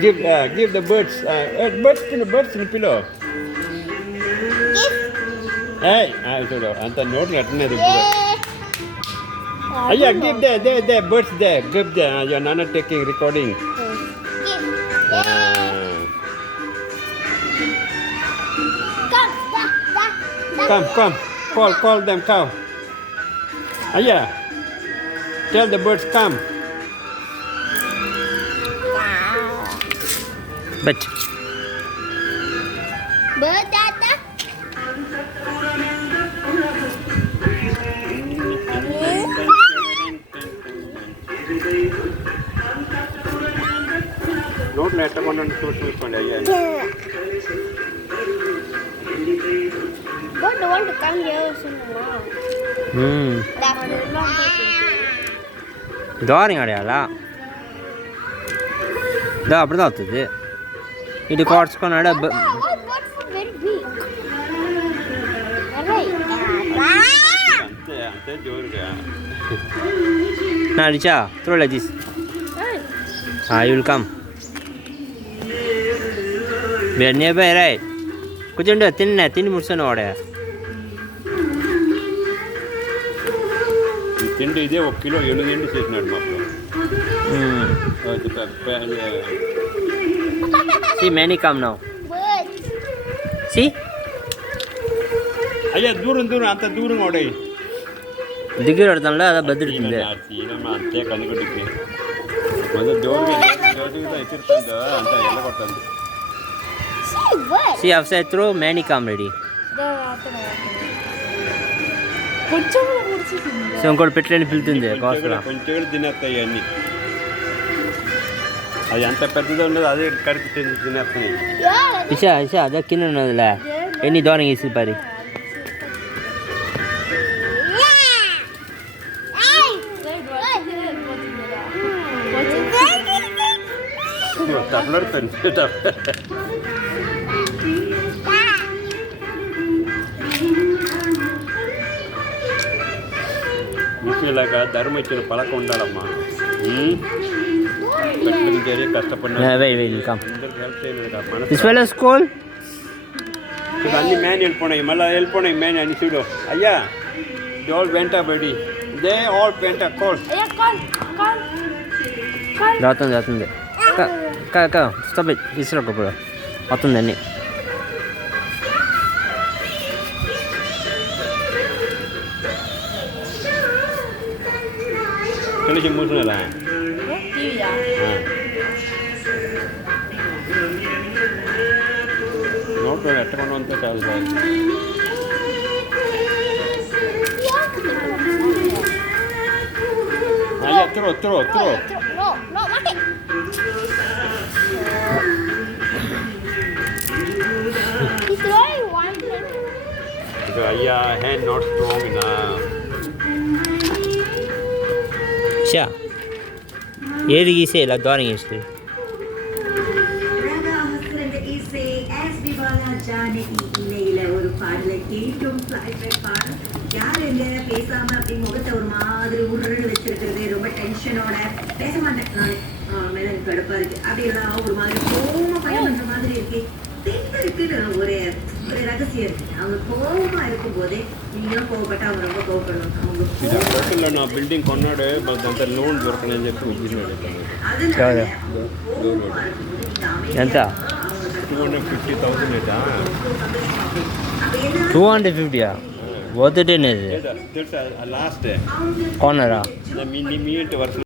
give the birds. Birds in the pillow. Hey, చూడు అంత నోట్లు అట్టలేదు అయ్యా give there birds there give there your nana taking recording come call them cow ayya tell the birds come but bird tata నోట్లో ఎట్టకుండా చూసుకోండి అయ్యా But don't want to come here soon now. దోరం ఆడేయాలా దా అప్పుడు అవుతుంది ఇటు కోడ్చుకున్నాడు Very big. అంతే జోరుగా నా Richa throw like this you will come we are nearby right కూర్చోండి తిని ముడుస్తాను వాడే తిండి ఇదే 1 కిలో ఎనిమిది చేసినాడు మాకు see many come now see అయ్యా దూరం అంత దూరం వాడే దగ్గర పెడతానులే అదా బెదిరిస్తుంది అంతే కనుగొట్టుకి మొదలు జోరుగా ఎత్తిరుతుందో అంత ఎల్లగొట్టండి see outside throw many come ready so ఇంకోటి పెట్టలేని పిలుతుంది కొంచెం తినేస్తాయి అన్నీ అది ఎంత పెద్దది ఉండదు అదే కడికి తినేస్తాయి ఇషా అదే కింద ఉన్నదిలే ఎన్ని దూరం వేసి పరి ఇలాగా ధర్మం ఇచ్చిన పలక ఉండాలమ్మా పెట్టడానికి కష్టపడినా స్కూల్ అన్ని మ్యాన్ వెళ్ళిపోయినాయి మళ్ళీ వెళ్ళిపోయినాయి మ్యాన్ అని చూడు అయ్యా దే ఆల్ వెంట బడి దే ఆల్ వెంట కోర్స్ అవుతుంది స్టాప్ తీసుకురాకపో అవుతుంది అన్ని కలిసి మూసినారా నోట్లో ఎట్టకుండా ఉంటే చాలు సార్ అయ్యా throw No, Mate. He's throwing one. అయ్యా hand not strong enough Shah ఏది గీసే ఇలా దూరం వేస్తుంది ஒரு பாடலை கேட்டும் பாடம் யார் எங்க பேசாம அப்படி முகத்தை ஒரு மாதிரி உருன்னு வச்சிருக்கிறது ரொம்ப டென்ஷனோட பேச மாட்டேன் நான் மேல எனக்கு கடுப்பா இருக்கு அப்படி எல்லாம் ஒரு மாதிரி கோவமா பயம் பண்ற மாதிரி இருக்கு பெண்களுக்குன்னு ஒரு ரகசியம் இருக்கு அவங்க கோவமா இருக்கும் போதே நீங்களும் கோவப்பட்டா அவங்க ரொம்ப கோவப்படணும் அவங்க నా బిల్డింగ్ కొన్నాడు అంత లోన్ దొరకనని చెప్పి వచ్చినాడు ఎంత 250,000 250 worth it అనేది తెలుసా లాస్ట్ కొన్నారా మీ ఇంటి వరకు